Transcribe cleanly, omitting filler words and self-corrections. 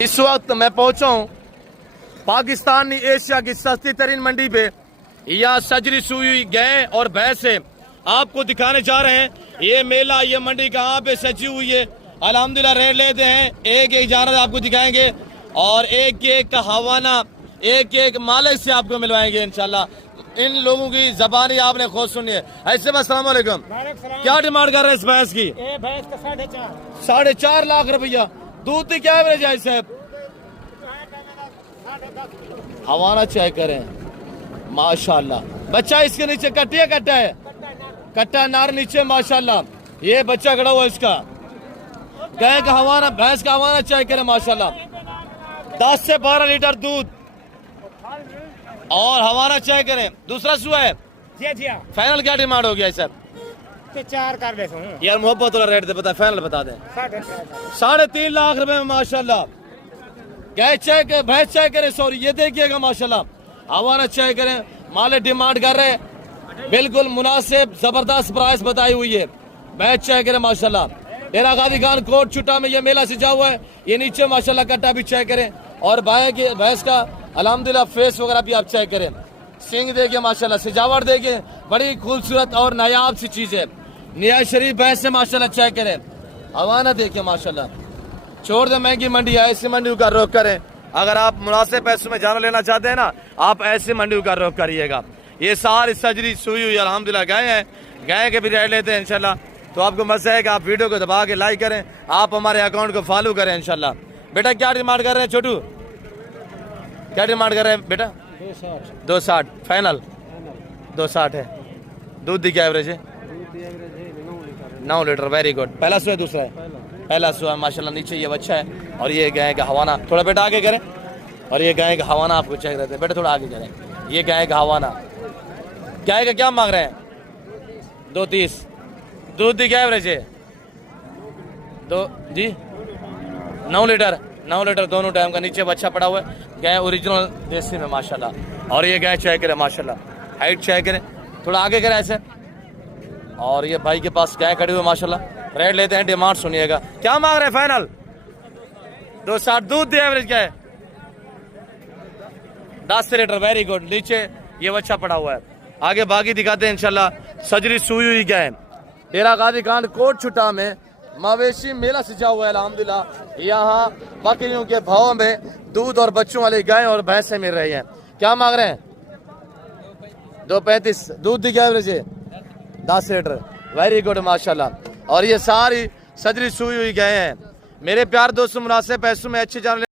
इस वक्त मैं पहुंचा हूं पाकिस्तान एशिया की सस्ती तरीन मंडी पे। यहाँ सजरी सुई गाय और भैंस है, आपको दिखाने जा रहे हैं। ये मेला, ये मंडी कहाँ पे सजी हुई है। अल्हम्दुलिल्लाह रेट लेते हैं, एक एक जानवर आपको दिखाएंगे और एक एक का हवाना, एक एक मालिक से आपको मिलवाएंगे इंशाल्लाह। इन लोगों की जबानी आपने खुद सुनी है। ऐसे में अस्सलाम वालेकुम, क्या डिमांड कर रहे हैं इस भैंस की? भैंस का 4.5 लाख रुपया। दूध की क्या एवरेज है साहब? हवाना चेक करें, माशाल्लाह। बच्चा इसके नीचे कट्टिया कट्टा है, कट्टा नार नीचे माशाल्लाह। ये बच्चा खड़ा हुआ इसका। गाय का हवाना, भैंस का हवाना चेक करें माशाल्लाह। 10 से 12 लीटर दूध और हवाना चेक करें। दूसरा सुआ है। फाइनल क्या डिमांड हो गया सर? 4 कर दे यार मोहब्बत वाला रेट दे, बता फाइनल बता दें। 3.5 लाख रुपए में माशाल्लाह। गाय चेक, भैंस चेक करें, सॉरी ये देखिएगा माशाल्लाह। हवाना चेक करें, मालिक डिमांड कर रहे हैं, बिल्कुल मुनासिब जबरदस्त प्राइस बताई हुई है। भैंस चेक करें माशाल्लाह। डेरा गादी खान कोट छुट्टा में ये मेला सजा हुआ है। ये नीचे माशाल्लाह कट्टा भी चेक करें और भैंस का अल्हम्दुलिल्लाह फेस वगैरह भी आप चेक करें। सिंग देखिए माशाल्लाह, सजावट देखिए, बड़ी खूबसूरत और नायाब सी चीज है। निया शरीफ भैंस से माशाल्लाह चेक करें। हवाना देखिए माशाल्लाह। छोड़ दे महंगी मंडी है, ऐसी मंडी का रुख करें। अगर आप मुनासिब पैसों में जानवर लेना चाहते हैं ना, आप ऐसी मंडी का रुख करिएगा। ये सारी सजरी सुई हुई अल्हम्दुलिल्लाह गाय है। गाय के भी रेट लेते हैं इंशाल्लाह। तो आपको मजा है कि आप वीडियो को दबा के लाइक करें, आप हमारे अकाउंट को फॉलो करें इंशाल्लाह। बेटा क्या डिमांड कर रहे हैं छोटू? क्या डिमांड कर रहे हैं बेटा? 260 फाइनल। 260 है। दूध की क्या एवरेज है? 9 लीटर। Very good. पहला सुआ दूसरा है? पहला सुआ माशाल्लाह। नीचे ये बच्चा है और ये गाय का हवाना। थोड़ा बेटा आगे करें। और ये गाय का हवाना आपको चेक रहते हैं। बेटा थोड़ा आगे करें। ये गाय का हवाना। गाय का क्या मांग रहे हैं? 230। दूध की क्या एवरेज है? 9 लीटर। 9 लीटर दोनों टाइम का। नीचे बच्चा पड़ा हुआ है। गाय ओरिजिनल देसी में माशाल्लाह। और ये गाय चेक करें माशाल्लाह, हाइट चेक करें, थोड़ा आगे करें ऐसे। और ये भाई के पास गाय खड़ी हुई माशाल्लाह। रेट लेते हैं, डिमांड सुनिएगा। क्या मांग रहे हैं फाइनल? 260। दूध की एवरेज क्या है? 10 लीटर। Very good. नीचे ये बच्चा पड़ा हुआ है। आगे बाकी दिखाते हैं इंशाल्लाह। सजरी सुई हुई गाय। डेरा गादी खान कोट छुट्टा में मवेशी मेला सजा हुआ है अल्हम्दुलिल्लाह। यहाँ बकरियों के भाव में दूध और बच्चों वाली गाय और भैंसें मिल रही हैं। क्या मांग रहे हैं? 235। दूध की क्या एवरेज है? 10 लीटर। वेरी गुड माशाल्लाह। और ये सारी सजरी सुई हुई गाय हैं। मेरे प्यार दोस्तों, मुनासिब पैसों में अच्छे जानवर